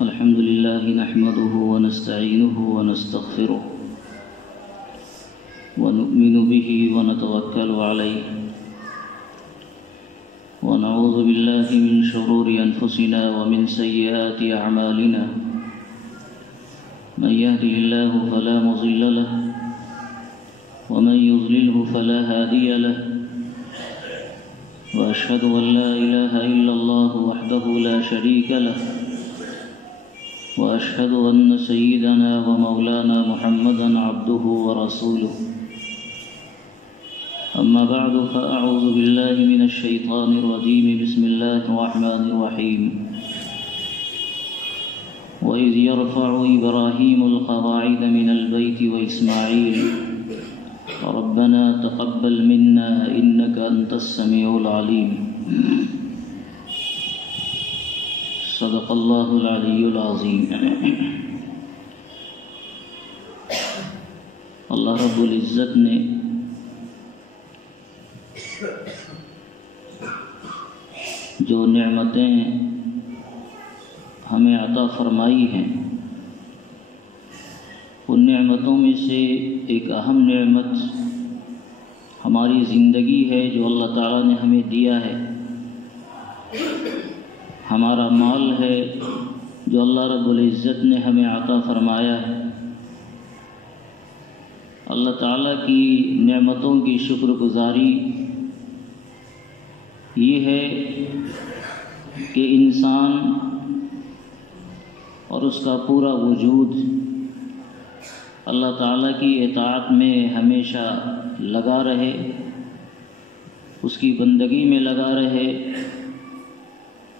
الحمد لله نحمده ونستعينه ونستغفره ونؤمن به ونتوكل عليه ونعوذ بالله من شرور أنفسنا ومن سيئات أعمالنا من يهده الله فلا مضل له ومن يضلله فلا هادي له وأشهد أن لا إله إلا الله وحده لا شريك له وأشهد أن سيدنا ومولانا محمدا عبده ورسوله أما بعد فأعوذ بالله من الشيطان الرجيم بسم الله الرحمن الرحيم وإذ يرفع إبراهيم القواعد من البيت وإسماعيل ربنا تقبل منا إنك أنت السميع العليم صدق الله العلي العظيم. اللہ رب العزت نے جو نعمتیں ہمیں عطا فرمائی ہیں ان نعمتوں میں سے ایک اہم نعمت ہماری زندگی ہے جو اللہ تعالیٰ نے ہمیں دیا ہے، ہمارا مال ہے جو اللہ رب العزت نے ہمیں عطا فرمایا ہے۔ اللہ تعالیٰ کی نعمتوں کی شکر گزاری یہ ہے کہ انسان اور اس کا پورا وجود اللہ تعالیٰ کی اطاعت میں ہمیشہ لگا رہے، اس کی بندگی میں لگا رہے،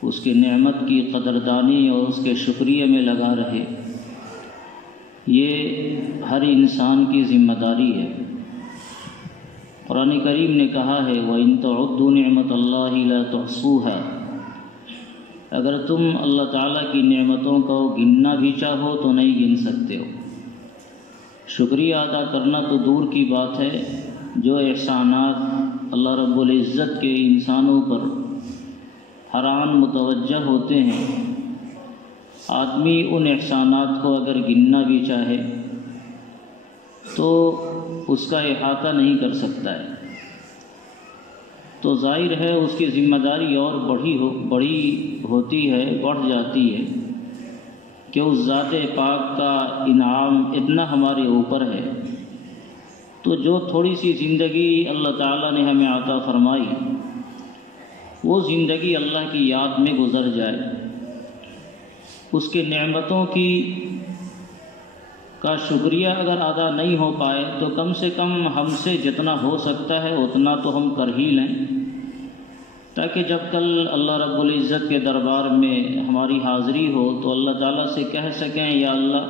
اس کی نعمت کی قدردانی اور اس کے شکریہ میں لگا رہے۔ یہ ہر انسان کی ذمہ داری ہے۔ قرآن کریم نے کہا ہے وَإِن تَعُدُّوا نِعْمَةَ اللَّهِ لَا تُحْصُوهَا، اگر تم اللہ تعالیٰ کی نعمتوں کو گننا بھی چاہو تو نہیں گن سکتے ہو۔ شکریہ ادا کرنا تو دور کی بات ہے، جو احسانات اللہ رب العزت کے انسانوں پر ہر آن متوجہ ہوتے ہیں، آدمی ان احسانات کو اگر گننا بھی چاہے تو اس کا احاطہ نہیں کر سکتا ہے۔ تو ظاہر ہے اس کی ذمہ داری اور بڑی ہوتی ہے، بڑھ جاتی ہے کہ اس ذات پاک کا انعام اتنا ہمارے اوپر ہے، تو جو تھوڑی سی زندگی اللہ تعالیٰ نے ہمیں عطا فرمائی وہ زندگی اللہ کی یاد میں گزر جائے، اس کے نعمتوں کا شکریہ اگر ادا نہیں ہو پائے تو کم سے کم ہم سے جتنا ہو سکتا ہے اتنا تو ہم کر ہی لیں، تاکہ جب کل اللہ رب العزت کے دربار میں ہماری حاضری ہو تو اللہ تعالیٰ سے کہہ سکیں یا اللہ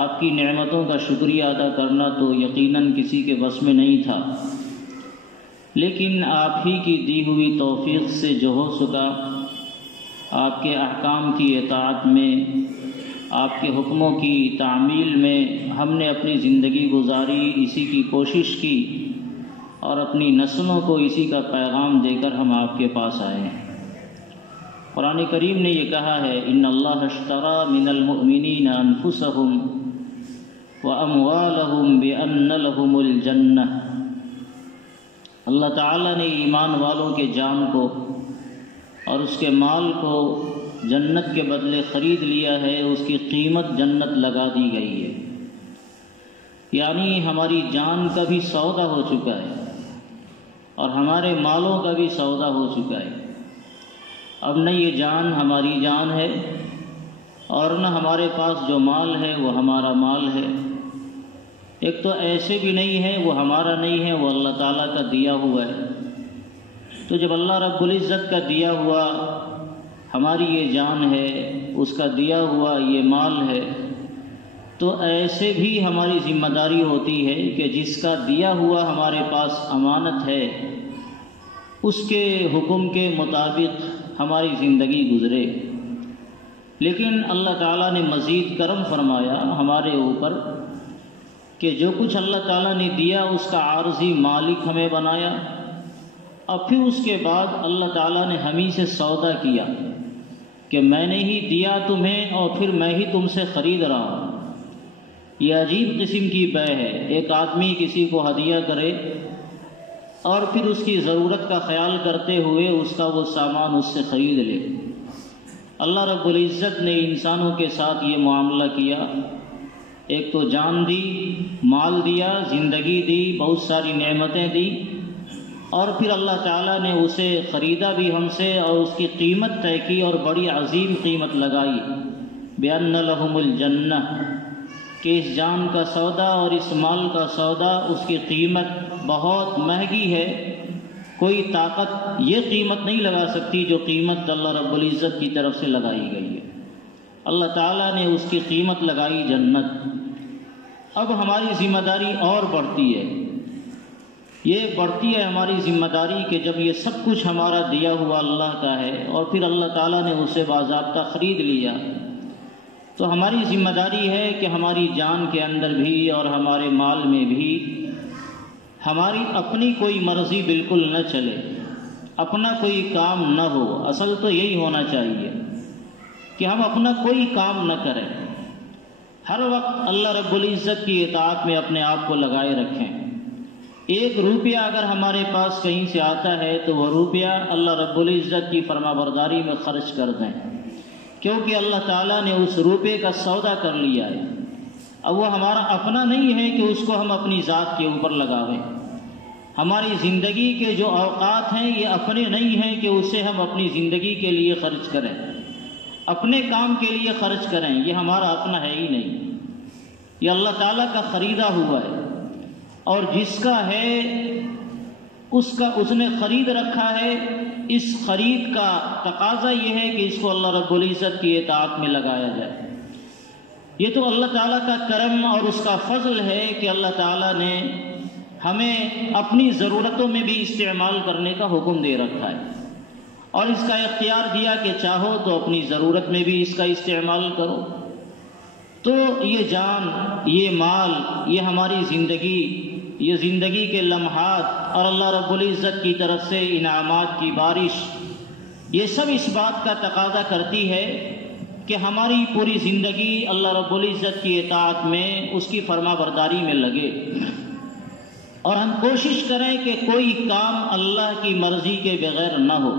آپ کی نعمتوں کا شکریہ ادا کرنا تو یقیناً کسی کے بس میں نہیں تھا، لیکن آپ ہی کی دی ہوئی توفیق سے جو ہو سکا، آپ کے احکام کی اطاعت میں، آپ کے حکموں کی تعمیل میں ہم نے اپنی زندگی گزاری، اسی کی کوشش کی اور اپنی نسلوں کو اسی کا پیغام دے کر ہم آپ کے پاس آئے ہیں۔ قرآن کریم نے یہ کہا ہے ان اللہ اشتری من المؤمنین انفسهم واموالهم بان لهم الجنہ، اللہ تعالیٰ نے ایمان والوں کے جان کو اور اس کے مال کو جنت کے بدلے خرید لیا ہے، اس کی قیمت جنت لگا دی گئی ہے، یعنی ہماری جان کا بھی سودا ہو چکا ہے اور ہمارے مالوں کا بھی سودا ہو چکا ہے۔ اب نہ یہ جان ہماری جان ہے اور نہ ہمارے پاس جو مال ہے وہ ہمارا مال ہے، ایک تو ایسے بھی نہیں ہے وہ ہمارا نہیں ہے، وہ اللہ تعالیٰ کا دیا ہوا ہے۔ تو جب اللہ رب العزت کا دیا ہوا ہماری یہ جان ہے، اس کا دیا ہوا یہ مال ہے، تو ایسے بھی ہماری ذمہ داری ہوتی ہے کہ جس کا دیا ہوا ہمارے پاس امانت ہے اس کے حکم کے مطابق ہماری زندگی گزرے۔ لیکن اللہ تعالیٰ نے مزید کرم فرمایا ہمارے اوپر کہ جو کچھ اللہ تعالیٰ نے دیا اس کا عارضی مالک ہمیں بنایا، اور پھر اس کے بعد اللہ تعالیٰ نے ہم ہی سے سودا کیا کہ میں نے ہی دیا تمہیں اور پھر میں ہی تم سے خرید رہا ہوں۔ یہ عجیب قسم کی بے ہے، ایک آدمی کسی کو ہدیہ کرے اور پھر اس کی ضرورت کا خیال کرتے ہوئے اس کا وہ سامان اس سے خرید لے۔ اللہ رب العزت نے انسانوں کے ساتھ یہ معاملہ کیا، ایک تو جان دی، مال دیا، زندگی دی، بہت ساری نعمتیں دی، اور پھر اللہ تعالیٰ نے اسے خریدا بھی ہم سے اور اس کی قیمت طے کی اور بڑی عظیم قیمت لگائی، بِأَنَّ لَهُمُ الْجَنَّةَ، کہ اس جان کا سودا اور اس مال کا سودا اس کی قیمت بہت مہنگی ہے، کوئی طاقت یہ قیمت نہیں لگا سکتی جو قیمت اللہ رب العزت کی طرف سے لگائی گئی ہے۔ اللہ تعالیٰ نے اس کی قیمت لگائی جنت۔ اب ہماری ذمہ داری اور بڑھتی ہے، یہ بڑھتی ہے ہماری ذمہ داری کہ جب یہ سب کچھ ہمارا دیا ہوا اللہ کا ہے اور پھر اللہ تعالیٰ نے اسے باضابطہ خرید لیا، تو ہماری ذمہ داری ہے کہ ہماری جان کے اندر بھی اور ہمارے مال میں بھی ہماری اپنی کوئی مرضی بالکل نہ چلے، اپنا کوئی کام نہ ہو۔ اصل تو یہی ہونا چاہیے کہ ہم اپنا کوئی کام نہ کریں، ہر وقت اللہ رب العزت کی اطاعت میں اپنے آپ کو لگائے رکھیں۔ ایک روپیہ اگر ہمارے پاس کہیں سے آتا ہے تو وہ روپیہ اللہ رب العزت کی فرما برداری میں خرچ کر دیں، کیونکہ اللہ تعالیٰ نے اس روپے کا سودا کر لیا ہے۔ اب وہ ہمارا اپنا نہیں ہے کہ اس کو ہم اپنی ذات کے اوپر لگاویں۔ ہماری زندگی کے جو اوقات ہیں یہ اپنے نہیں ہیں کہ اسے ہم اپنی زندگی کے لیے خرچ کریں، اپنے کام کے لیے خرچ کریں، یہ ہمارا اپنا ہے ہی نہیں، یہ اللہ تعالیٰ کا خریدا ہوا ہے، اور جس کا ہے اس نے خرید رکھا ہے۔ اس خرید کا تقاضا یہ ہے کہ اس کو اللہ رب العزت کی اطاعت میں لگایا جائے۔ یہ تو اللہ تعالیٰ کا کرم اور اس کا فضل ہے کہ اللہ تعالیٰ نے ہمیں اپنی ضرورتوں میں بھی استعمال کرنے کا حکم دے رکھا ہے، اور اس کا اختیار دیا کہ چاہو تو اپنی ضرورت میں بھی اس کا استعمال کرو۔ تو یہ جان، یہ مال، یہ ہماری زندگی، یہ زندگی کے لمحات اور اللہ رب العزت کی طرف سے انعامات کی بارش، یہ سب اس بات کا تقاضا کرتی ہے کہ ہماری پوری زندگی اللہ رب العزت کی اطاعت میں، اس کی فرما برداری میں لگے، اور ہم کوشش کریں کہ کوئی کام اللہ کی مرضی کے بغیر نہ ہو۔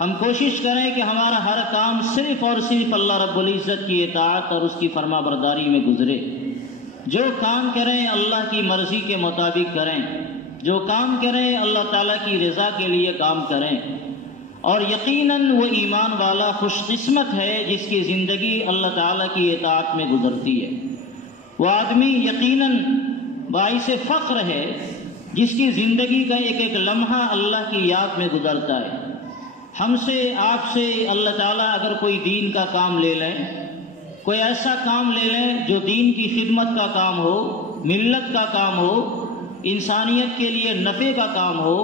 ہم کوشش کریں کہ ہمارا ہر کام صرف اور صرف اللہ رب العزت کی اطاعت اور اس کی فرما برداری میں گزرے۔ جو کام کریں اللہ کی مرضی کے مطابق کریں، جو کام کریں اللہ تعالیٰ کی رضا کے لیے کام کریں، اور یقیناً وہ ایمان والا خوش قسمت ہے جس کی زندگی اللہ تعالیٰ کی اطاعت میں گزرتی ہے۔ وہ آدمی یقیناً باعث فخر ہے جس کی زندگی کا ایک ایک لمحہ اللہ کی یاد میں گزرتا ہے۔ ہم سے، آپ سے اللہ تعالیٰ اگر کوئی دین کا کام لے لیں، کوئی ایسا کام لے لیں جو دین کی خدمت کا کام ہو، ملت کا کام ہو، انسانیت کے لیے نفع کا کام ہو،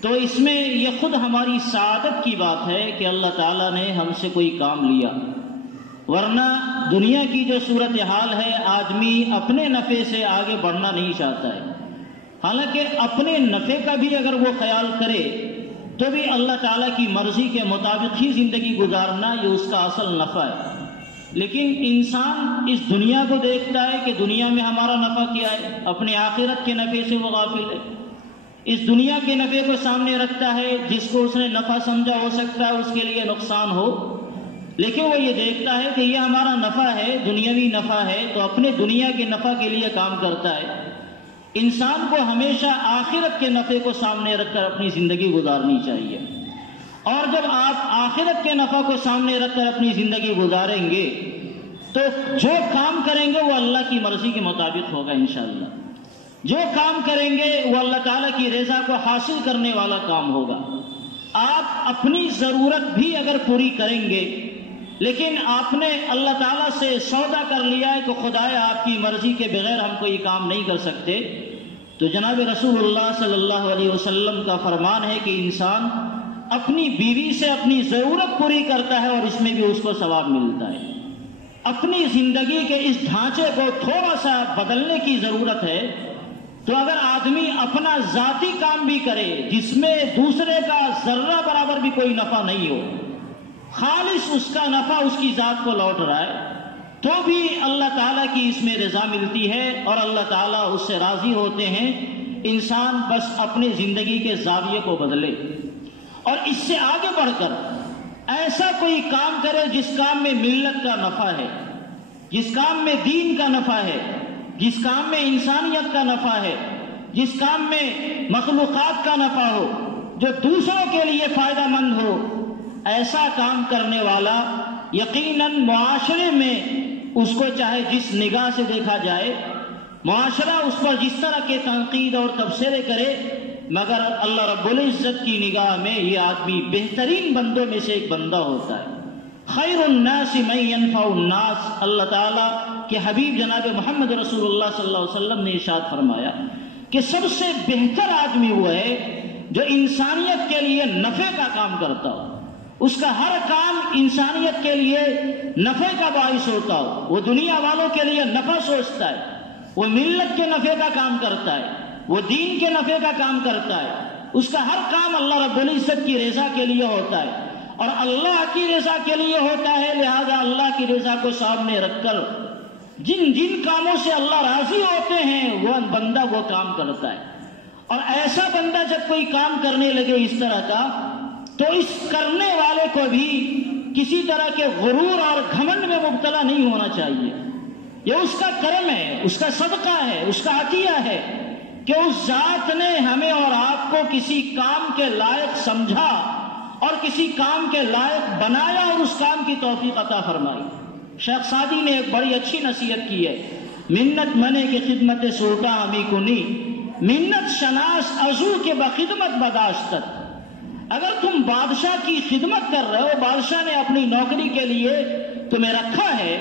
تو اس میں یہ خود ہماری سعادت کی بات ہے کہ اللہ تعالیٰ نے ہم سے کوئی کام لیا۔ ورنہ دنیا کی جو صورتحال ہے، آدمی اپنے نفع سے آگے بڑھنا نہیں چاہتا ہے، حالانکہ اپنے نفع کا بھی اگر وہ خیال کرے تو بھی اللہ تعالیٰ کی مرضی کے مطابق ہی زندگی گزارنا یہ اس کا اصل نفع ہے۔ لیکن انسان اس دنیا کو دیکھتا ہے کہ دنیا میں ہمارا نفع کیا ہے، اپنے آخرت کے نفع سے وہ غافل ہے۔ اس دنیا کے نفع کو سامنے رکھتا ہے، جس کو اس نے نفع سمجھا ہو سکتا ہے اس کے لیے نقصان ہو، لیکن وہ یہ دیکھتا ہے کہ یہ ہمارا نفع ہے، دنیاوی نفع ہے، تو اپنے دنیا کے نفع کے لیے کام کرتا ہے۔ انسان کو ہمیشہ آخرت کے نفع کو سامنے رکھ کر اپنی زندگی گزارنی چاہیے، اور جب آپ آخرت کے نفع کو سامنے رکھ کر اپنی زندگی گزاریں گے تو جو کام کریں گے وہ اللہ کی مرضی کے مطابق ہوگا انشاءاللہ۔ جو کام کریں گے وہ اللہ تعالیٰ کی رضا کو حاصل کرنے والا کام ہوگا۔ آپ اپنی ضرورت بھی اگر پوری کریں گے، لیکن آپ نے اللہ تعالیٰ سے سودا کر لیا ہے کہ خدایا آپ کی مرضی کے بغیر ہم کوئی کام نہیں کر سکتے، تو جناب رسول اللہ صلی اللہ علیہ وسلم کا فرمان ہے کہ انسان اپنی بیوی سے اپنی ضرورت پوری کرتا ہے اور اس میں بھی اس کو ثواب ملتا ہے۔ اپنی زندگی کے اس ڈھانچے کو تھوڑا سا بدلنے کی ضرورت ہے تو اگر آدمی اپنا ذاتی کام بھی کرے جس میں دوسرے کا ذرہ برابر بھی کوئی نفع نہیں ہو، خالص اس کا نفع اس کی ذات کو لوٹ رہا ہے، تو بھی اللہ تعالیٰ کی اس میں رضا ملتی ہے اور اللہ تعالیٰ اس سے راضی ہوتے ہیں۔ انسان بس اپنی زندگی کے زاویے کو بدلے اور اس سے آگے بڑھ کر ایسا کوئی کام کرے جس کام میں ملت کا نفع ہے، جس کام میں دین کا نفع ہے، جس کام میں انسانیت کا نفع ہے، جس کام میں مخلوقات کا نفع ہو، جو دوسروں کے لیے فائدہ مند ہو۔ ایسا کام کرنے والا یقیناً معاشرے میں اس کو چاہے جس نگاہ سے دیکھا جائے، معاشرہ اس پر جس طرح کے تنقید اور تبصرے کرے، مگر اللہ رب العزت کی نگاہ میں یہ آدمی بہترین بندوں میں سے ایک بندہ ہوتا ہے۔ خیر الناس من ينفع الناس، اللہ تعالیٰ کے حبیب جناب محمد رسول اللہ صلی اللہ علیہ وسلم نے ارشاد فرمایا کہ سب سے بہتر آدمی وہ ہے جو انسانیت کے لیے نفع کا کام کرتا ہو، اس کا ہر کام انسانیت کے لیے نفع کا باعث ہوتا ہو، وہ دنیا والوں کے لیے نفع سوچتا ہے، وہ ملت کے نفع کا کام کرتا ہے، وہ دین کے نفع کا کام کرتا ہے، اس کا ہر کام اللہ رب العزت کی رضا کے لیے ہوتا ہے اور اللہ کی رضا کے لیے ہوتا ہے۔ لہذا اللہ کی رضا کو سامنے رکھ کر جن جن کاموں سے اللہ راضی ہوتے ہیں وہ بندہ وہ کام کرتا ہے۔ اور ایسا بندہ جب کوئی کام کرنے لگے اس طرح کا، تو اس کرنے والے کو بھی کسی طرح کے غرور اور گھمنڈ میں مبتلا نہیں ہونا چاہیے۔ یہ اس کا کرم ہے، اس کا صدقہ ہے، اس کا عطیہ ہے کہ اس ذات نے ہمیں اور آپ کو کسی کام کے لائق سمجھا اور کسی کام کے لائق بنایا اور اس کام کی توفیق عطا فرمائی۔ شیخ سعدی نے ایک بڑی اچھی نصیحت کی ہے، منت منے کی خدمت سوٹا ہمی کنی، منت شناس ازو کے بخدمت بداشتت۔ اگر تم بادشاہ کی خدمت کر رہے ہو، بادشاہ نے اپنی نوکری کے لیے تمہیں رکھا ہے،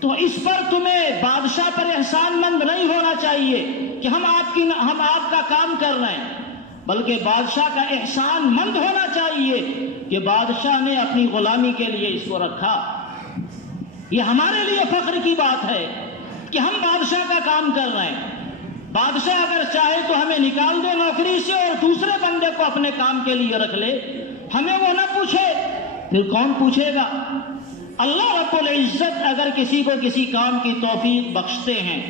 تو اس پر تمہیں بادشاہ پر احسان مند نہیں ہونا چاہیے کہ ہم آپ کا کام کر رہے ہیں، بلکہ بادشاہ کا احسان مند ہونا چاہیے کہ بادشاہ نے اپنی غلامی کے لیے اس کو رکھا۔ یہ ہمارے لیے فخر کی بات ہے کہ ہم بادشاہ کا کام کر رہے ہیں۔ بادشاہ اگر چاہے تو ہمیں نکال دے نوکری سے اور دوسرے بندے کو اپنے کام کے لیے رکھ لے، ہمیں وہ نہ پوچھے، پھر کون پوچھے گا؟ اللہ رب العزت اگر کسی کو کسی کام کی توفیق بخشتے ہیں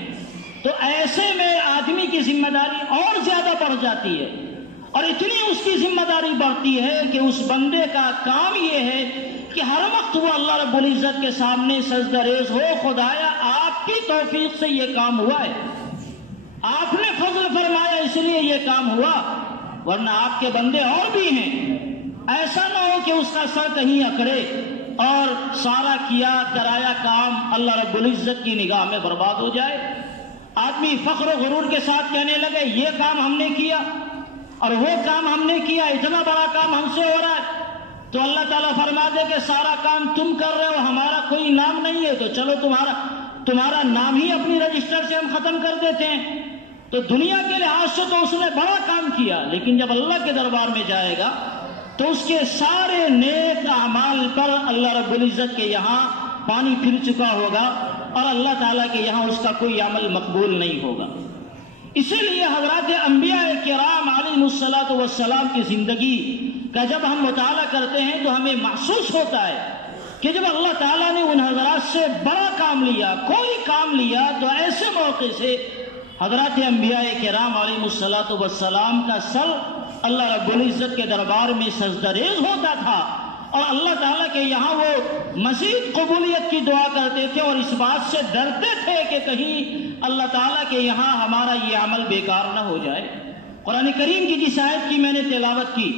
تو ایسے میں آدمی کی ذمہ داری اور زیادہ بڑھ جاتی ہے، اور اتنی اس کی ذمہ داری بڑھتی ہے کہ اس بندے کا کام یہ ہے کہ ہر وقت وہ اللہ رب العزت کے سامنے سجدہ ریز ہو، خدایا آپ کی توفیق سے یہ کام ہوا ہے، آپ نے فضل فرمایا اس لیے یہ کام ہوا، ورنہ آپ کے بندے اور بھی ہیں۔ ایسا نہ ہو کہ اس کا سر کہیں اکڑے اور سارا کیا کرایا کام اللہ رب العزت کی نگاہ میں برباد ہو جائے۔ آدمی فخر و غرور کے ساتھ کہنے لگے یہ کام ہم نے کیا اور وہ کام ہم نے کیا، اتنا بڑا کام ہم سے ہو رہا ہے، تو اللہ تعالیٰ فرما دے کہ سارا کام تم کر رہے ہو، ہمارا کوئی نام نہیں ہے، تو چلو تمہارا نام ہی اپنی رجسٹر سے ہم ختم کر دیتے ہیں۔ تو دنیا کے لحاظ سے تو اس نے بڑا کام کیا، لیکن جب اللہ کے دربار میں جائے گا تو اس کے سارے نیک اعمال پر اللہ رب العزت کے یہاں پانی پھر چکا ہوگا اور اللہ تعالیٰ کے یہاں اس کا کوئی عمل مقبول نہیں ہوگا۔ اسی لیے حضرات انبیاء کرام علیہ الصلاۃ والسلام کی زندگی کا جب ہم مطالعہ کرتے ہیں تو ہمیں محسوس ہوتا ہے کہ جب اللہ تعالیٰ نے ان حضرات سے بڑا کام لیا، کوئی کام لیا، تو ایسے موقع سے حضرات انبیاء کرام علیہ الصلاۃ والسلام کا سر اللہ رب العزت کے دربار میں سجدہ ریز ہوتا تھا اور اللہ تعالیٰ کے یہاں وہ مزید قبولیت کی دعا کرتے تھے اور اس بات سے ڈرتے تھے کہ کہیں اللہ تعالیٰ کے یہاں ہمارا یہ عمل بیکار نہ ہو جائے۔ قرآن کریم کی جس آیت کی میں نے تلاوت کی،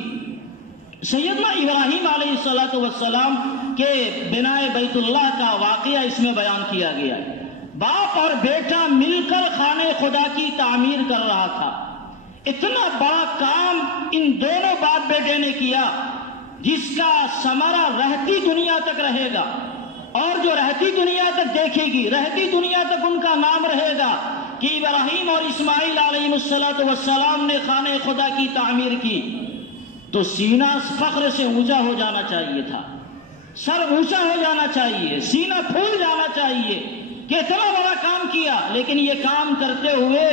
سیدنا ابراہیم علیہ السلام کے بنائے بیت اللہ کا واقعہ اس میں بیان کیا گیا ہے۔ باپ اور بیٹا مل کر خانہ خدا کی تعمیر کر رہا تھا۔ اتنا بڑا کام ان دونوں باپ بیٹے نے کیا جس کا ثمرہ رہتی دنیا تک رہے گا، اور جو رہتی دنیا تک دیکھے گی، رہتی دنیا تک ان کا نام رہے گا کہ ابراہیم اور اسماعیل علیہ السلام نے خانہ خدا کی تعمیر کی۔ تو سینہ فخر سے اونچا ہو جانا چاہیے تھا، سر اونچا ہو جانا چاہیے، سینہ پھول جانا چاہیے کہ اتنا بڑا کام کیا، لیکن یہ کام کرتے ہوئے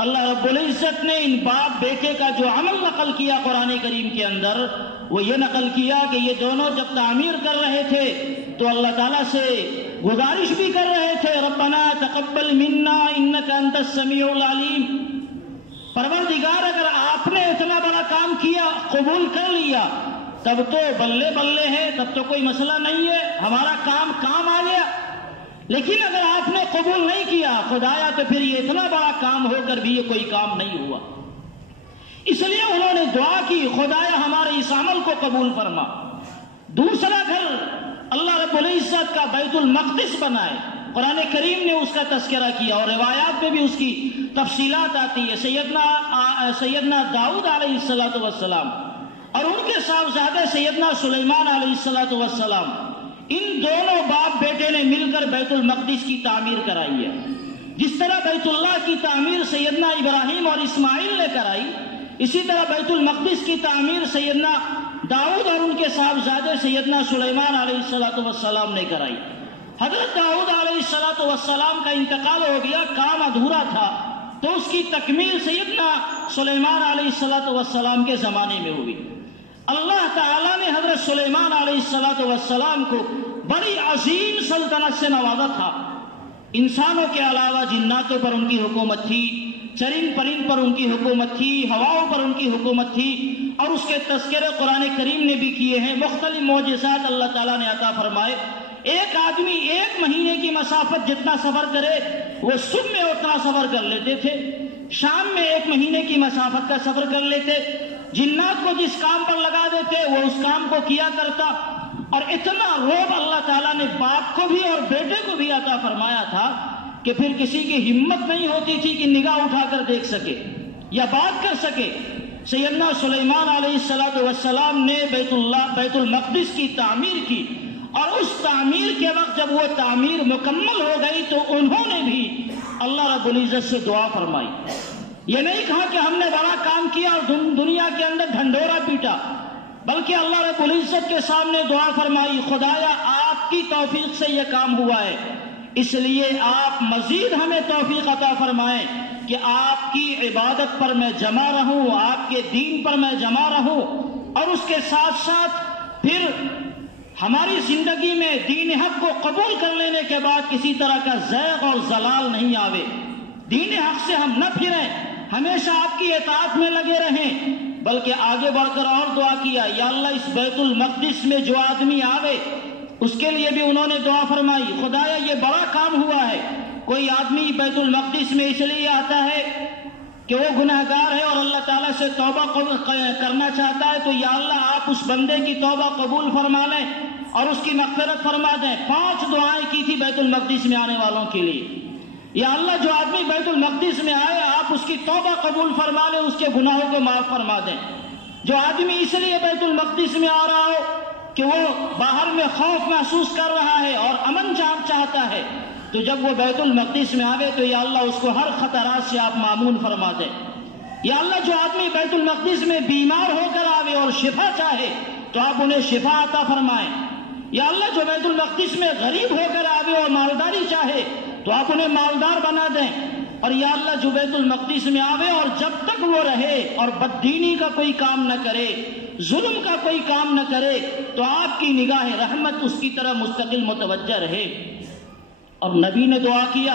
اللہ رب العزت نے ان باپ بیٹے کا جو عمل نقل کیا قرآن کریم کے اندر، وہ یہ نقل کیا کہ یہ دونوں جب تعمیر کر رہے تھے تو اللہ تعالیٰ سے گزارش بھی کر رہے تھے، ربنا تقبل منا انک انت السمیع العلیم، پروردگار اگر آپ نے اتنا بڑا کام کیا، قبول کر لیا، تب تو بلے بلے ہے، تب تو کوئی مسئلہ نہیں ہے، ہمارا کام آ گیا۔ لیکن اگر آپ نے قبول نہیں کیا خدایا، تو پھر یہ اتنا بڑا کام ہو کر بھی یہ کوئی کام نہیں ہوا۔ اس لیے انہوں نے دعا کی، خدایا ہمارے اس عمل کو قبول فرما۔ دوسرا گھر اللہ رب العزت کا بیت المقدس بنائے، قرآن کریم نے اس کا تذکرہ کیا اور روایات میں بھی اس کی تفصیلات آتی ہے۔ سیدنا داؤد علیہ السلام اور ان کے صاحبزادے سیدنا سلیمان علیہ السلام، ان دونوں باپ بیٹے نے مل کر بیت المقدس کی تعمیر کرائی ہے۔ جس طرح بیت اللہ کی تعمیر سیدنا ابراہیم اور اسماعیل نے کرائی، اسی طرح بیت المقدس کی تعمیر سیدنا داؤد اور ان کے صاحبزادے سیدنا سلیمان علیہ السلام نے کرائی۔ حضرت داؤد علیہ السلام کا انتقال ہو گیا، کام ادھورا تھا، تو اس کی تکمیل سیدنا سلیمان علیہ السلام کے زمانے میں ہوئی۔ اللہ تعالیٰ نے حضرت سلیمان علیہ السلام کو بڑی عظیم سلطنت سے نوازا تھا۔ انسانوں کے علاوہ جناتوں پر ان کی حکومت تھی، چرند پرند پر ان کی حکومت تھی، ہواؤں پر ان کی حکومت تھی، اور اس کے تذکرے قرآن کریم نے بھی کیے ہیں۔ مختلف معجزات اللہ تعالیٰ نے عطا فرمائے۔ ایک آدمی 1 مہینے کی مسافت جتنا سفر کرے وہ صبح میں اتنا سفر کر لیتے تھے، شام میں 1 مہینے کی مسافت کا سفر کر لیتے۔ جنات کو جس کام پر لگا دیتے وہ اس کام کو کیا کرتا، اور اتنا روب اللہ تعالیٰ نے باپ کو بھی اور بیٹے کو بھی عطا فرمایا تھا کہ پھر کسی کی ہمت نہیں ہوتی تھی کہ نگاہ اٹھا کر دیکھ سکے یا بات کر سکے۔ سیدنا سلیمان علیہ السلام نے بیت المقدس کی تعمیر کی، اور اس تعمیر کے وقت جب وہ تعمیر مکمل ہو گئی تو انہوں نے بھی اللہ رب العزت سے دعا فرمائی۔ یہ نہیں کہا کہ ہم نے بڑا کام کیا اور دنیا کے اندر ڈھنڈورا پیٹا، بلکہ اللہ رب العزت کے سامنے دعا فرمائی، خدایا آپ کی توفیق سے یہ کام ہوا ہے، اس لیے آپ مزید ہمیں توفیق عطا فرمائیں کہ آپ کی عبادت پر میں جمع رہوں، آپ کے دین پر میں جمع رہوں، اور اس کے ساتھ ساتھ پھر ہماری زندگی میں دین حق کو قبول کر لینے کے بعد کسی طرح کا زیغ اور زلال نہیں آوے، دین حق سے ہم نہ پھریں، ہمیشہ آپ کی اطاعت میں لگے رہیں۔ بلکہ آگے بڑھ کر اور دعا کیا، یا اللہ اس بیت المقدس میں جو آدمی آوے اس کے لیے بھی انہوں نے دعا فرمائی، خدایا یہ بڑا کام ہوا ہے، کوئی آدمی بیت المقدس میں اس لیے آتا ہے کہ وہ گناہگار ہے اور اللہ تعالیٰ سے توبہ کرنا چاہتا ہے، تو یا اللہ آپ اس بندے کی توبہ قبول فرما لیں اور اس کی مغفرت فرما دیں۔ 5 دعائیں کی تھی بیت المقدس میں آنے والوں کے لیے، یا اللہ جو آدمی بیت المقدس میں آئے آپ اس کی توبہ قبول فرما لیں، اس کے گناہوں کو معاف فرما دیں۔ جو آدمی اس لیے بیت المقدس میں آ رہا ہو کہ وہ باہر میں خوف محسوس کر رہا ہے اور امن چاہتا ہے، تو جب وہ بیت المقدس میں آوے تو یا اللہ اس کو ہر خطرات سے آپ معمون فرما دیں۔ یا اللہ جو آدمی بیت المقدس میں بیمار ہو کر آوے اور شفا چاہے تو آپ انہیں شفا عطا فرمائیں۔ یا اللہ جو بیت المقدس میں غریب ہو کر آوے اور مالداری چاہے تو آپ انہیں مالدار بنا دیں۔ اور یا اللہ جو بیت المقدس میں آوے اور جب تک وہ رہے اور بددینی کا کوئی کام نہ کرے، ظلم کا کوئی کام نہ کرے، تو آپ کی نگاہ رحمت اس کی طرح مستقل متوجہ رہے۔ اور نبی نے دعا کیا،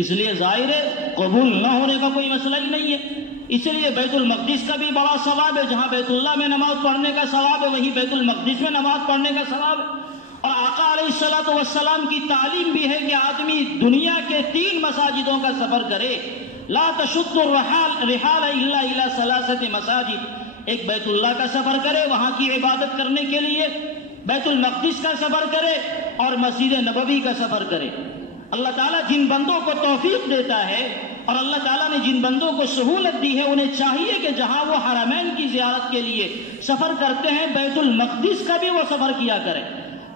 اس لیے ظاہر ہے قبول نہ ہونے کا کوئی مسئلہ ہی نہیں ہے۔ اس لیے بیت المقدس کا بھی بڑا ثواب ہے، جہاں بیت اللہ میں نماز پڑھنے کا ثواب ہے وہیں بیت المقدس میں نماز پڑھنے کا ثواب ہے۔ اور آقا علیہ السلام کی تعلیم بھی ہے کہ آدمی دنیا کے 3 مساجدوں کا سفر کرے، لا تشد الرحال الا الى 3 مساجد، ایک بیت اللہ کا سفر کرے وہاں کی عبادت کرنے کے لیے، بیت المقدس کا سفر کرے اور مسجد نبوی کا سفر کرے۔ اللہ تعالیٰ جن بندوں کو توفیق دیتا ہے اور اللہ تعالیٰ نے جن بندوں کو سہولت دی ہے، انہیں چاہیے کہ جہاں وہ حرمین کی زیارت کے لیے سفر کرتے ہیں بیت المقدس کا بھی وہ سفر کیا کرے۔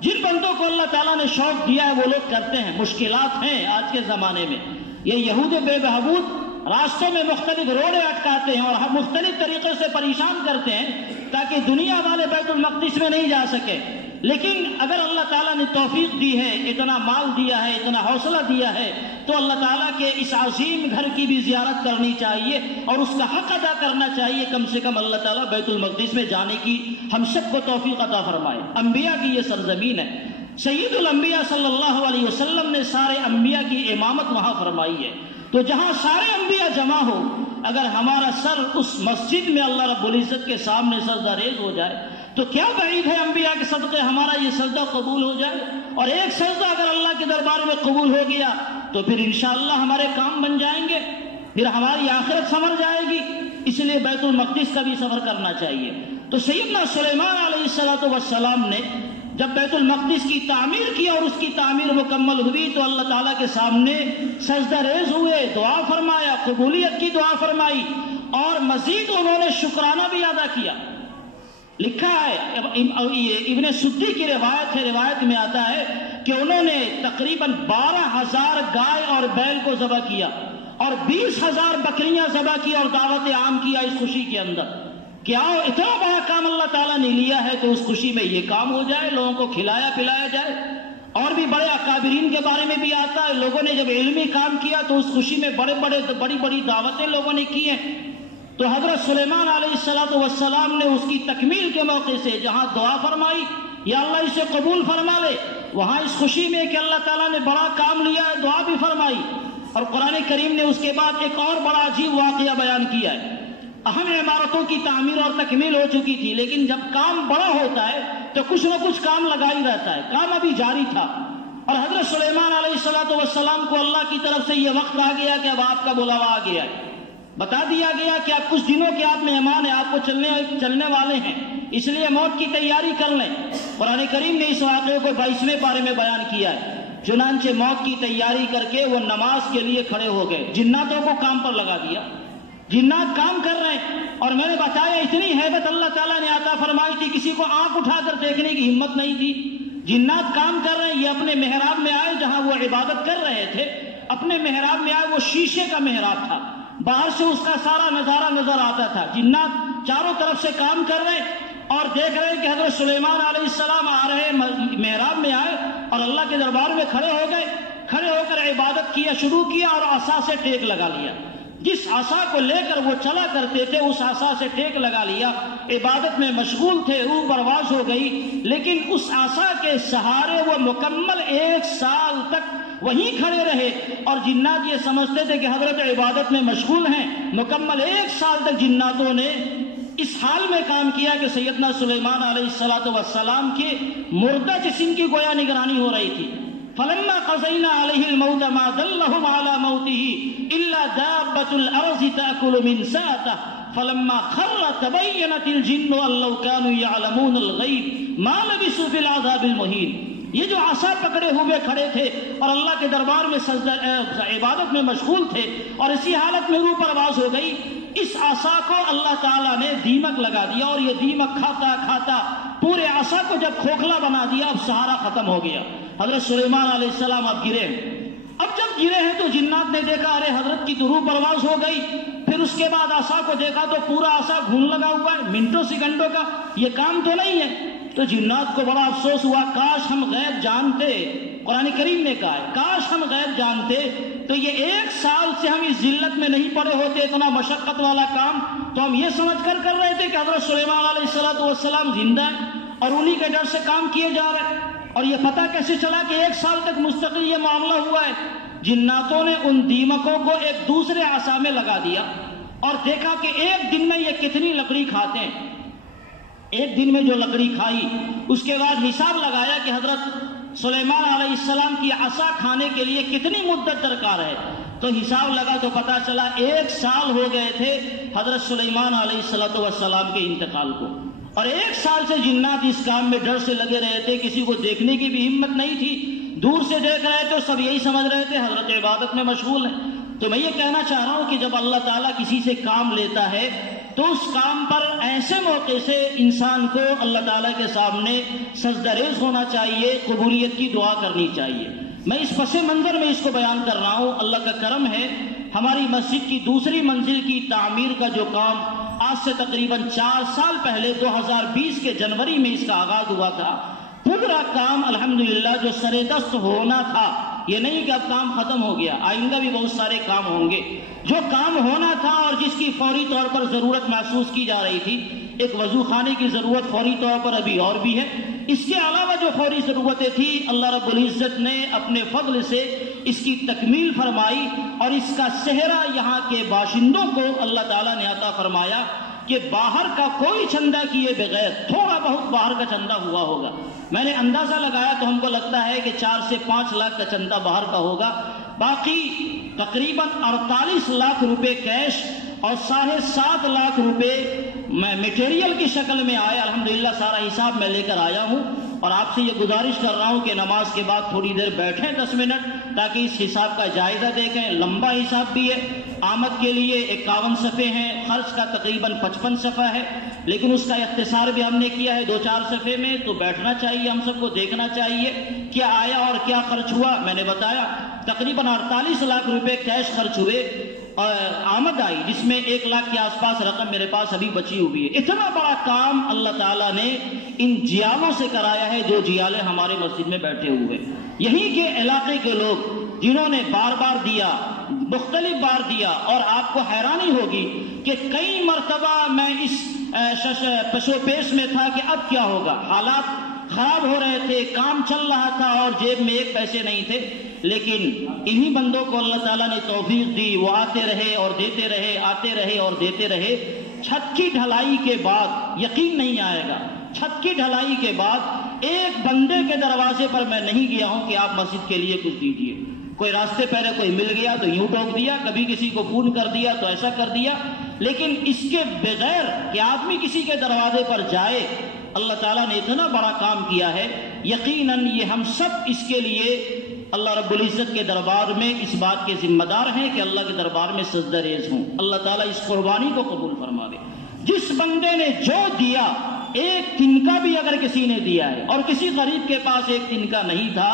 جن بندوں کو اللہ تعالیٰ نے شوق دیا ہے وہ لوگ کرتے ہیں۔ مشکلات ہیں آج کے زمانے میں، یہ یہود بے بہبود راستوں میں مختلف روڑے اٹکاتے ہیں اور مختلف طریقے سے پریشان کرتے ہیں تاکہ دنیا والے بیت المقدس میں نہیں جا سکے۔ لیکن اگر اللہ تعالیٰ نے توفیق دی ہے، اتنا مال دیا ہے، اتنا حوصلہ دیا ہے، تو اللہ تعالیٰ کے اس عظیم گھر کی بھی زیارت کرنی چاہیے اور اس کا حق ادا کرنا چاہیے۔ کم سے کم اللہ تعالیٰ بیت المقدس میں جانے کی ہم سب کو توفیق عطا فرمائے۔ انبیاء کی یہ سرزمین ہے، سید الانبیاء صلی اللہ علیہ وسلم نے سارے انبیاء کی امامت وہاں فرمائی ہے۔ تو جہاں سارے انبیاء جمع ہو، اگر ہمارا سر اس مسجد میں اللہ رب العزت کے سامنے سجدہ ریز ہو جائے تو کیا بعید ہے انبیاء کے صدقے ہمارا یہ سجدہ قبول ہو جائے۔ اور ایک سجدہ اگر اللہ کے دربار میں قبول ہو گیا تو پھر انشاءاللہ ہمارے کام بن جائیں گے، پھر ہماری آخرت سنور جائے گی۔ اس لیے بیت المقدس کا بھی سفر کرنا چاہیے۔ تو سیدنا سلیمان علیہ السلام نے جب بیت المقدس کی تعمیر کی اور اس کی تعمیر مکمل ہوئی تو اللہ تعالیٰ کے سامنے سجدہ ریز ہوئے، دعا فرمایا، قبولیت کی دعا فرمائی، اور مزید انہوں نے شکرانہ بھی ادا کیا۔ لکھا ہے، ابن سدی کی روایت ہے، روایت میں آتا ہے کہ انہوں نے تقریباً 12,000 گائے اور بیل کو ذبح کیا اور 20,000 بکریاں ذبح کی اور دعوت عام کیا اس خوشی کے اندر کہ آؤ اتنا بڑا کام اللہ تعالیٰ نے لیا ہے تو اس خوشی میں یہ کام ہو جائے، لوگوں کو کھلایا پلایا جائے۔ اور بھی بڑے اکابرین کے بارے میں بھی آتا ہے، لوگوں نے جب علمی کام کیا تو اس خوشی میں بڑی بڑی دعوتیں لوگوں نے کی ہیں۔ تو حضرت سلیمان علیہ السلام نے اس کی تکمیل کے موقع سے جہاں دعا فرمائی یا اللہ اسے قبول فرما لے، وہاں اس خوشی میں کہ اللہ تعالیٰ نے بڑا کام لیا ہے دعا بھی فرمائی۔ اور قرآن کریم نے اس کے بعد ایک اور بڑا عجیب واقعہ بیان کیا ہے۔ اہم عمارتوں کی تعمیر اور تکمیل ہو چکی تھی، لیکن جب کام بڑا ہوتا ہے تو کچھ نہ کچھ کام لگا ہی رہتا ہے، کام ابھی جاری تھا۔ اور حضرت سلیمان علیہ السلام کو اللہ کی طرف سے یہ وقت آ گیا کہ اب آپ کا بلاوا آ گیا ہے، بتا دیا گیا کہ آپ کچھ دنوں کے آپ مہمان ہیں، آپ کو چلنے والے ہیں، اس لیے موت کی تیاری کر لیں۔ قرآن کریم نے اس واقعے کو 22ویں پارے میں بیان کیا ہے۔ چنانچہ موت کی تیاری کر کے وہ نماز کے لیے کھڑے ہو گئے، جناتوں کو کام پر لگا دیا، جنات کام کر رہے ہیں۔ اور میں نے بتایا اتنی ہیبت اللہ تعالیٰ نے عطا فرمائی تھی، کسی کو آنکھ اٹھا کر دیکھنے کی ہمت نہیں تھی۔ جنات کام کر رہے ہیں، یہ اپنے محراب میں آئے جہاں وہ عبادت کر رہے تھے، اپنے محراب میں آئے، وہ شیشے کا محراب تھا، باہر سے اس کا سارا نظارہ نظر آتا تھا۔ جنات چاروں طرف سے کام کر رہے اور دیکھ رہے کہ حضرت سلیمان علیہ السلام آ رہے، محراب میں آئے اور اللہ کے دربار میں کھڑے ہو گئے، کھڑے ہو کر عبادت کیا شروع کیا اور عصا سے ٹیک لگا لیا۔ جس عصا کو لے کر وہ چلا کرتے تھے اس عصا سے ٹیک لگا لیا، عبادت میں مشغول تھے، روح پرواز ہو گئی۔ لیکن اس عصا کے سہارے وہ مکمل 1 سال تک وہیں کھڑے رہے، اور جنات یہ سمجھتے تھے کہ حضرت عبادت میں مشغول ہیں۔ مکمل 1 سال تک جناتوں نے اس حال میں کام کیا کہ سیدنا سلیمان علیہ السلام کے مردہ جسم کی گویا نگرانی ہو رہی تھی۔ فلما قضينا عليه الموت ما دلهم على موته الا دابة الارض تاكل من ساته فلما خر تبينت الجن ان لو كانوا يعلمون الغيب ما لبثوا في العذاب المهين۔ یہ جو عصا پکڑے ہوئے کھڑے تھے اور اللہ کے دربار میں عبادت میں مشغول تھے اور اسی حالت میں روح پرواز ہو گئی، اس عصا کو اللہ تعالیٰ نے دیمک لگا دیا، اور یہ دیمک کھاتا کھاتا پورے عصا کو جب کھوکھلا بنا دیا، اب سہارا ختم ہو گیا۔ حضرت سلیمان علیہ السلام اب گرے ہیں۔ اب جب گرے ہیں تو جنات نے دیکھا ارے حضرت کی تو روح پرواز ہو گئی۔ پھر اس کے بعد عصا کو دیکھا تو پورا عصا گھون لگا ہوا ہے، منٹوں سیکنڈوں کا، یہ کام تو نہیں ہے۔ تو جنات کو بڑا افسوس ہوا، کاش ہم غیب جانتے۔ قرآن کریم نے کہا ہے کاش ہم غیب جانتے تو یہ 1 سال سے ہم اس ذلت میں نہیں پڑے ہوتے، اتنا مشقت والا کام تو ہم یہ سمجھ کر رہے تھے کہ حضرت سلیمان علیہ السلام زندہ ہیں اور انہی کے ڈر سے کام کیے جا رہے ہیں۔ اور یہ پتہ کیسے چلا کہ 1 سال تک مستقل یہ معاملہ ہوا ہے؟ جناتوں نے ان دیمکوں کو ایک دوسرے عصا میں لگا دیا اور دیکھا کہ ایک دن میں یہ کتنی لکڑی کھاتے ہیں۔ ایک دن میں جو لکڑی کھائی، اس کے بعد حساب لگایا کہ حضرت سلیمان علیہ السلام کی عصا کھانے کے لیے کتنی مدت درکار ہے، تو حساب لگا تو پتا چلا 1 سال ہو گئے تھے حضرت سلیمان علیہ السلام کے انتقال کو، اور 1 سال سے جنات اس کام میں ڈر سے لگے رہے تھے، کسی کو دیکھنے کی بھی ہمت نہیں تھی، دور سے دیکھ رہے تھے، سب یہی سمجھ رہے تھے حضرت عبادت میں مشغول ہیں۔ تو میں یہ کہنا چاہ رہا ہوں کہ جب اللہ تعالیٰ کسی سے کام لیتا ہے تو اس کام پر ایسے موقع سے انسان کو اللہ تعالیٰ کے سامنے سجدہ ریز ہونا چاہیے، قبولیت کی دعا کرنی چاہیے۔ میں اس پس منظر میں اس کو بیان کر رہا ہوں، اللہ کا کرم ہے ہماری مسجد کی دوسری منزل کی تعمیر کا جو کام آج سے تقریباً 4 سال پہلے 2020 کے جنوری میں اس کا آغاز ہوا تھا، پورا کام الحمدللہ جو سر دست ہونا تھا، یہ نہیں کہ اب کام ختم ہو گیا، آئندہ بھی بہت سارے کام ہوں گے، جو کام ہونا تھا اور جس کی فوری طور پر ضرورت محسوس کی جا رہی تھی، ایک وضو خانے کی ضرورت فوری طور پر ابھی اور بھی ہے، اس کے علاوہ جو فوری ضرورتیں تھیں اللہ رب العزت نے اپنے فضل سے اس کی تکمیل فرمائی، اور اس کا صحرا یہاں کے باشندوں کو اللہ تعالیٰ نے عطا فرمایا کہ باہر کا کوئی چندہ کیے بغیر تھوڑا بہت باہر کا چندہ ہوا ہوگا۔ میں نے اندازہ لگایا تو ہم کو لگتا ہے کہ 4 سے 5 لاکھ کا چندہ باہر کا ہوگا، باقی تقریباً 48 لاکھ روپے کیش اور 7.5 لاکھ روپے میٹیریل کی شکل میں آئے۔ الحمدللہ سارا حساب میں لے کر آیا ہوں، اور آپ سے یہ گزارش کر رہا ہوں کہ نماز کے بعد تھوڑی دیر بیٹھیں 10 منٹ، تاکہ اس حساب کا جائزہ دیکھیں۔ لمبا حساب بھی ہے، آمد کے لیے 51 صفحے ہیں، خرچ کا تقریباً 55 صفحہ ہے، لیکن اس کا اختصار بھی ہم نے کیا ہے 2-4 صفحے میں۔ تو بیٹھنا چاہیے، ہم سب کو دیکھنا چاہیے کیا آیا اور کیا خرچ ہوا۔ میں نے بتایا تقریباً 48 لاکھ روپے کیش خرچ ہوئے، آمد آئی جس میں 1 لاکھ کے آس پاس رقم میرے پاس ابھی بچی ہوئی ہے۔ اتنا بڑا کام اللہ تعالیٰ نے ان جیالوں سے کرایا ہے جو جیالے ہمارے مسجد میں بیٹھے ہوئے، یہیں کے علاقے کے لوگ جنہوں نے بار بار دیا، مختلف بار دیا، اور آپ کو حیرانی ہوگی کہ کئی مرتبہ میں اس پشو پیش میں تھا کہ اب کیا ہوگا، حالات خراب ہو رہے تھے، کام چل رہا تھا اور جیب میں 1 پیسے نہیں تھے، لیکن انہی بندوں کو اللہ تعالیٰ نے توفیق دی، وہ آتے رہے اور دیتے رہے، آتے رہے اور دیتے رہے۔ چھت کی ڈھلائی کے بعد یقین نہیں آئے گا، چھت کی ڈھلائی کے بعد ایک بندے کے دروازے پر میں نہیں گیا ہوں کہ آپ مسجد کے لیے کچھ دیجیے۔ کوئی راستے پہلے کوئی مل گیا تو یوں ٹوک دیا، کبھی کسی کو فون کر دیا تو ایسا کر دیا، لیکن اس کے بغیر کہ آدمی کسی کے دروازے پر جائے، اللہ تعالیٰ نے اتنا بڑا کام کیا ہے۔ یقیناً یہ ہم سب اس کے لیے اللہ رب العزت کے دربار میں اس بات کے ذمہ دار ہیں کہ اللہ کے دربار میں سجدہ ریز ہوں۔ اللہ تعالیٰ اس قربانی کو قبول فرماوے۔ جس بندے نے جو دیا، 1 تنکا بھی اگر کسی نے دیا ہے اور کسی غریب کے پاس 1 تنکا نہیں تھا،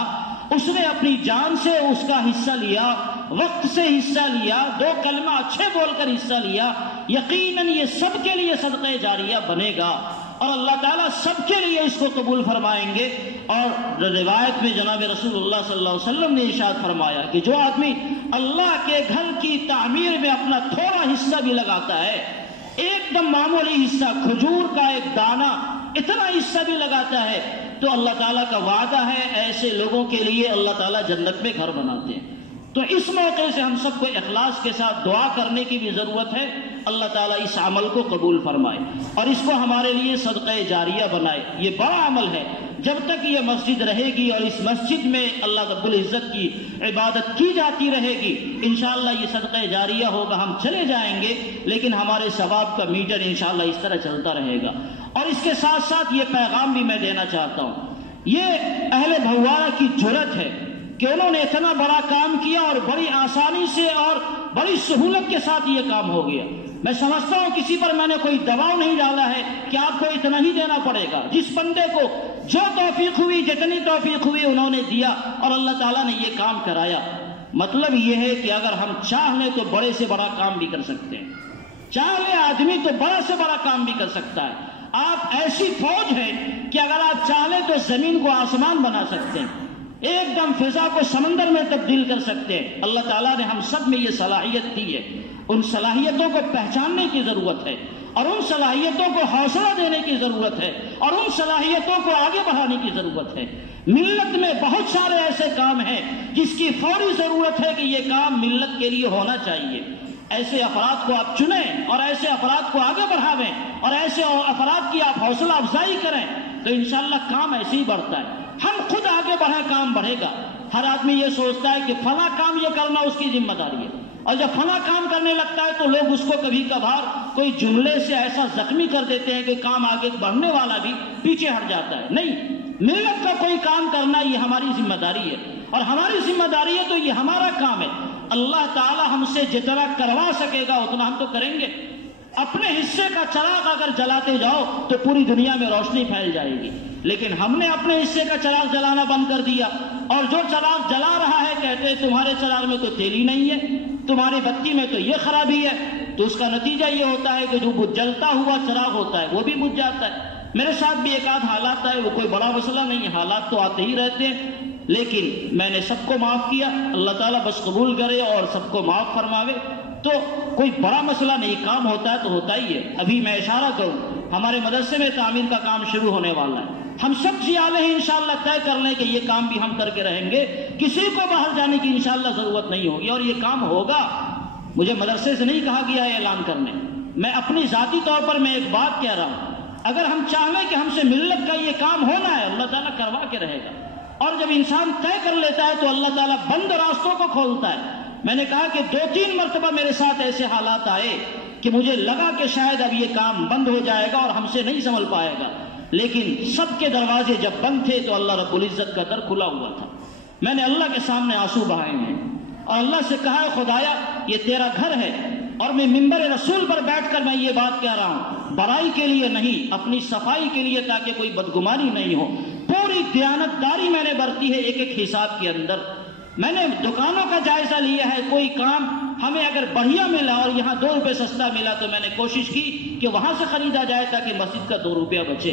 اس نے اپنی جان سے اس کا حصہ لیا، وقت سے حصہ لیا، 2 کلمہ اچھے بول کر حصہ لیا، یقیناً یہ سب کے لیے صدقہ جاریہ بنے گا، اور اللہ تعالیٰ سب کے لیے اس کو قبول فرمائیں گے۔ اور روایت میں جناب رسول اللہ صلی اللہ علیہ وسلم نے ارشاد فرمایا کہ جو آدمی اللہ کے گھر کی تعمیر میں اپنا تھوڑا حصہ بھی لگاتا ہے، ایک دم معمولی حصہ، کھجور کا 1 دانہ، اتنا حصہ بھی لگاتا ہے، تو اللہ تعالیٰ کا وعدہ ہے ایسے لوگوں کے لیے اللہ تعالیٰ جنت میں گھر بناتے ہیں۔ تو اس موقع سے ہم سب کو اخلاص کے ساتھ دعا کرنے کی بھی ضرورت ہے، اللہ تعالیٰ اس عمل کو قبول فرمائے اور اس کو ہمارے لیے صدقہ جاریہ بنائے۔ یہ بڑا عمل ہے، جب تک یہ مسجد رہے گی اور اس مسجد میں اللہ رب العزت کی عبادت کی جاتی رہے گی، انشاءاللہ یہ صدقہ جاریہ ہوگا۔ ہم چلے جائیں گے لیکن ہمارے ثواب کا میٹر انشاءاللہ اس طرح چلتا رہے گا۔ اور اس کے ساتھ ساتھ یہ پیغام بھی میں دینا چاہتا ہوں، یہ اہل بھوارہ کی جرأت ہے کہ انہوں نے اتنا بڑا کام کیا اور بڑی آسانی سے اور بڑی سہولت کے ساتھ یہ کام ہو گیا۔ میں سمجھتا ہوں کسی پر میں نے کوئی دباؤ نہیں ڈالا ہے کہ آپ کو اتنا ہی دینا پڑے گا۔ جس بندے کو جو توفیق ہوئی، جتنی توفیق ہوئی، انہوں نے دیا اور اللہ تعالیٰ نے یہ کام کرایا۔ مطلب یہ ہے کہ اگر ہم چاہ لیں تو بڑے سے بڑا کام بھی کر سکتے ہیں، چاہ لے آدمی تو بڑا سے بڑا کام بھی کر سکتا ہے۔ آپ ایسی فوج ہیں کہ اگر آپ چاہیں تو زمین کو آسمان بنا سکتے ہیں، ایک دم فضا کو سمندر میں تبدیل کر سکتے ہیں۔ اللہ تعالیٰ نے ہم سب میں یہ صلاحیت دی ہے، ان صلاحیتوں کو پہچاننے کی ضرورت ہے اور ان صلاحیتوں کو حوصلہ دینے کی ضرورت ہے اور ان صلاحیتوں کو آگے بڑھانے کی ضرورت ہے۔ ملت میں بہت سارے ایسے کام ہیں جس کی فوری ضرورت ہے کہ یہ کام ملت کے لیے ہونا چاہیے۔ ایسے افراد کو آپ چنیں اور ایسے افراد کو آگے بڑھاویں اور ایسے افراد کی آپ حوصلہ افزائی کریں تو انشاءاللہ کام ایسے ہی بڑھتا ہے۔ ہم خود آگے بڑھیں، کام بڑھے گا۔ ہر آدمی یہ سوچتا ہے کہ فلاں کام یہ کرنا اس کی ذمہ داری ہے، اور جب فلاں کام کرنے لگتا ہے تو لوگ اس کو کبھی کبھار کوئی جملے سے ایسا زخمی کر دیتے ہیں کہ کام آگے بڑھنے والا بھی پیچھے ہٹ جاتا ہے۔ نہیں، ملت کا کوئی کام کرنا یہ ہماری ذمہ داری ہے، اور ہماری ذمہ داری ہے تو یہ ہمارا کام ہے۔ اللہ تعالی ہم سے جتنا کروا سکے گا اتنا ہم تو کریں گے۔ اپنے حصے کا چراغ اگر جلاتے جاؤ تو پوری دنیا میں روشنی پھیل جائے گی، لیکن ہم نے اپنے حصے کا چراغ جلانا بند کر دیا، اور جو چراغ جلا رہا ہے کہتے ہیں تمہارے چراغ میں تو تیل ہی نہیں ہے، تمہاری بتی میں تو یہ خرابی ہے، تو اس کا نتیجہ یہ ہوتا ہے کہ جو جلتا ہوا چراغ ہوتا ہے وہ بھی بجھ جاتا ہے۔ میرے ساتھ بھی ایک آدھ حالات آئے، وہ کوئی بڑا مسئلہ نہیں، حالات تو آتے ہی رہتے ہیں، لیکن میں نے سب کو معاف کیا، اللہ تعالیٰ بس قبول کرے اور سب کو معاف فرماوے۔ تو کوئی بڑا مسئلہ نہیں، کام ہوتا ہے تو ہوتا ہی ہے۔ ابھی میں اشارہ کروں، ہمارے مدرسے میں تعمیر کا کام شروع ہونے والا ہے، ہم سب جیالے ہیں انشاءاللہ طے کر لیں کہ یہ کام بھی ہم کر کے رہیں گے، کسی کو باہر جانے کی انشاءاللہ ضرورت نہیں ہوگی، اور یہ کام ہوگا۔ مجھے مدرسے سے نہیں کہا گیا ہے اعلان کرنے، میں اپنی ذاتی طور پر میں ایک بات کہہ رہا ہوں، اگر ہم چاہیں کہ ہم سے ملت کا یہ کام ہونا ہے، اللہ تعالیٰ کروا کے رہے گا، اور جب انسان طے کر لیتا ہے تو اللہ تعالیٰ بند راستوں کو کھولتا ہے۔ میں نے کہا کہ 2-3 مرتبہ میرے ساتھ ایسے حالات آئے کہ مجھے لگا کہ شاید اب یہ کام بند ہو جائے گا اور ہم سے نہیں سنبھل پائے گا، لیکن سب کے دروازے جب بند تھے تو اللہ رب العزت کا در کھلا ہوا تھا۔ میں نے اللہ کے سامنے آنسو بہائے ہیں اور اللہ سے کہا ہے خدایا یہ تیرا گھر ہے، اور میں ممبر رسول پر بیٹھ کر میں یہ بات کہہ رہا ہوں، برائی کے لیے نہیں، اپنی صفائی کے لیے، تاکہ کوئی بدگمانی نہیں ہو۔ پوری دیانتداری میں نے برتی ہے ایک ایک حساب کے اندر۔ میں نے دکانوں کا جائزہ لیا ہے، کوئی کام ہمیں اگر بڑھیا ملا اور یہاں 2 روپے سستا ملا تو میں نے کوشش کی کہ وہاں سے خریدا جائے تاکہ مسجد کا 2 روپیہ بچے۔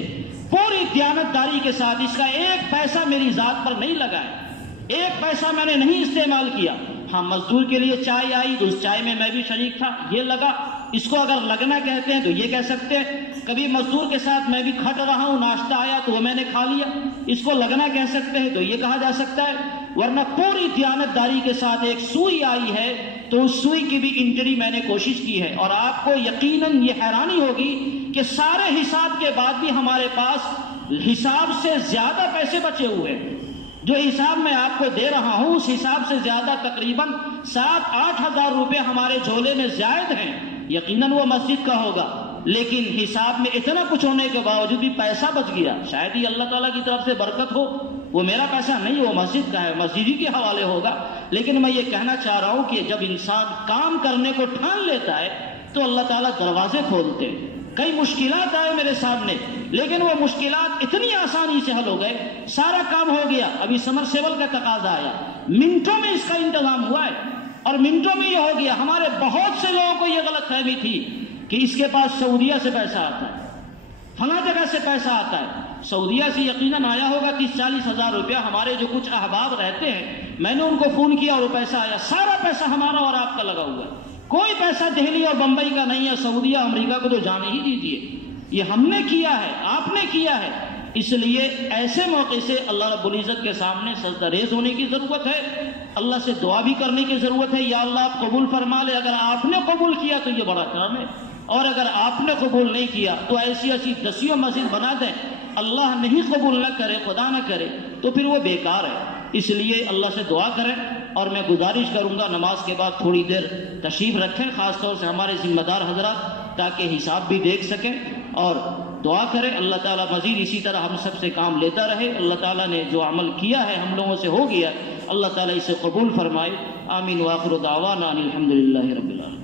پوری دیانتداری کے ساتھ، اس کا ایک پیسہ میری ذات پر نہیں لگا ہے، ایک پیسہ میں نے نہیں استعمال کیا۔ ہاں مزدور کے لیے چائے آئی تو اس چائے میں بھی شریک تھا، یہ لگا، اس کو اگر لگنا کہتے ہیں تو یہ کہہ سکتے ہیں۔ کبھی مزدور کے ساتھ میں بھی کھٹ رہا ہوں، ناشتہ آیا تو وہ میں نے کھا لیا، اس کو لگنا کہہ سکتے ہیں تو یہ کہا جا سکتا ہے۔ ورنہ پوری دیانتداری کے ساتھ ایک سوئی آئی ہے تو اس سوئی کی بھی انٹری میں نے کوشش کی ہے، اور آپ کو یقیناً یہ حیرانی ہوگی کہ سارے حساب کے بعد بھی ہمارے پاس حساب سے زیادہ پیسے بچے ہوئے ہیں۔ جو حساب میں آپ کو دے رہا ہوں اس حساب سے زیادہ تقریباً 7-8 ہزار روپے ہمارے جھولے میں زائد ہیں، یقیناً وہ مسجد کا ہوگا، لیکن حساب میں اتنا کچھ ہونے کے باوجود بھی پیسہ بچ گیا۔ شاید ہی اللہ تعالیٰ کی طرف سے برکت ہو، وہ میرا پیسہ نہیں، وہ مسجد کا ہے، مسجد ہی کے حوالے ہوگا۔ لیکن میں یہ کہنا چاہ رہا ہوں کہ جب انسان کام کرنے کو ٹھان لیتا ہے تو اللہ تعالیٰ دروازے کھولتے ہیں۔ کئی مشکلات آئے میرے سامنے، لیکن وہ مشکلات اتنی آسانی سے حل ہو گئے، سارا کام ہو گیا۔ ابھی سمر سیول کا تقاضا آیا، منٹوں میں اس کا انتظام ہوا ہے، اور منٹوں میں یہ ہو گیا۔ ہمارے بہت سے لوگوں کو یہ غلط فہمی تھی کہ اس کے پاس سعودیہ سے پیسہ آتا ہے، فلاں جگہ سے پیسہ آتا ہے۔ سعودیہ سے یقیناً آیا ہوگا 30-40 ہزار روپیہ۔ ہمارے جو کچھ احباب رہتے ہیں، میں نے ان کو فون کیا اور وہ پیسہ آیا، سارا پیسہ ہمارا اور آپ کا لگا ہوا ہے، کوئی پیسہ دہلی اور بمبئی کا نہیں ہے۔ سعودیہ امریکہ کو تو جانے ہی دیجیے، یہ ہم نے کیا ہے، آپ نے کیا ہے۔ اس لیے ایسے موقع سے اللہ رب العزت کے سامنے سجدہ ریز ہونے کی ضرورت ہے، اللہ سے دعا بھی کرنے کی ضرورت ہے، یا اللہ آپ قبول فرما لے۔ اگر آپ نے قبول کیا تو یہ بڑا کام ہے، اور اگر آپ نے قبول نہیں کیا تو ایسی ایسی دسیوں مسجد بنا دیں، اللہ نہیں قبول نہ کرے، خدا نہ کرے، تو پھر وہ بیکار ہے۔ اس لیے اللہ سے دعا کریں، اور میں گزارش کروں گا نماز کے بعد تھوڑی دیر تشریف رکھیں، خاص طور سے ہمارے ذمہ دار حضرات، تاکہ حساب بھی دیکھ سکیں، اور دعا کریں اللہ تعالیٰ مزید اسی طرح ہم سب سے کام لیتا رہے۔ اللہ تعالیٰ نے جو عمل کیا ہے ہم لوگوں سے ہو گیا، اللہ تعالیٰ اسے قبول فرمائے۔ آمین، وآخر دعوانا ان الحمد للہ رب العالمین۔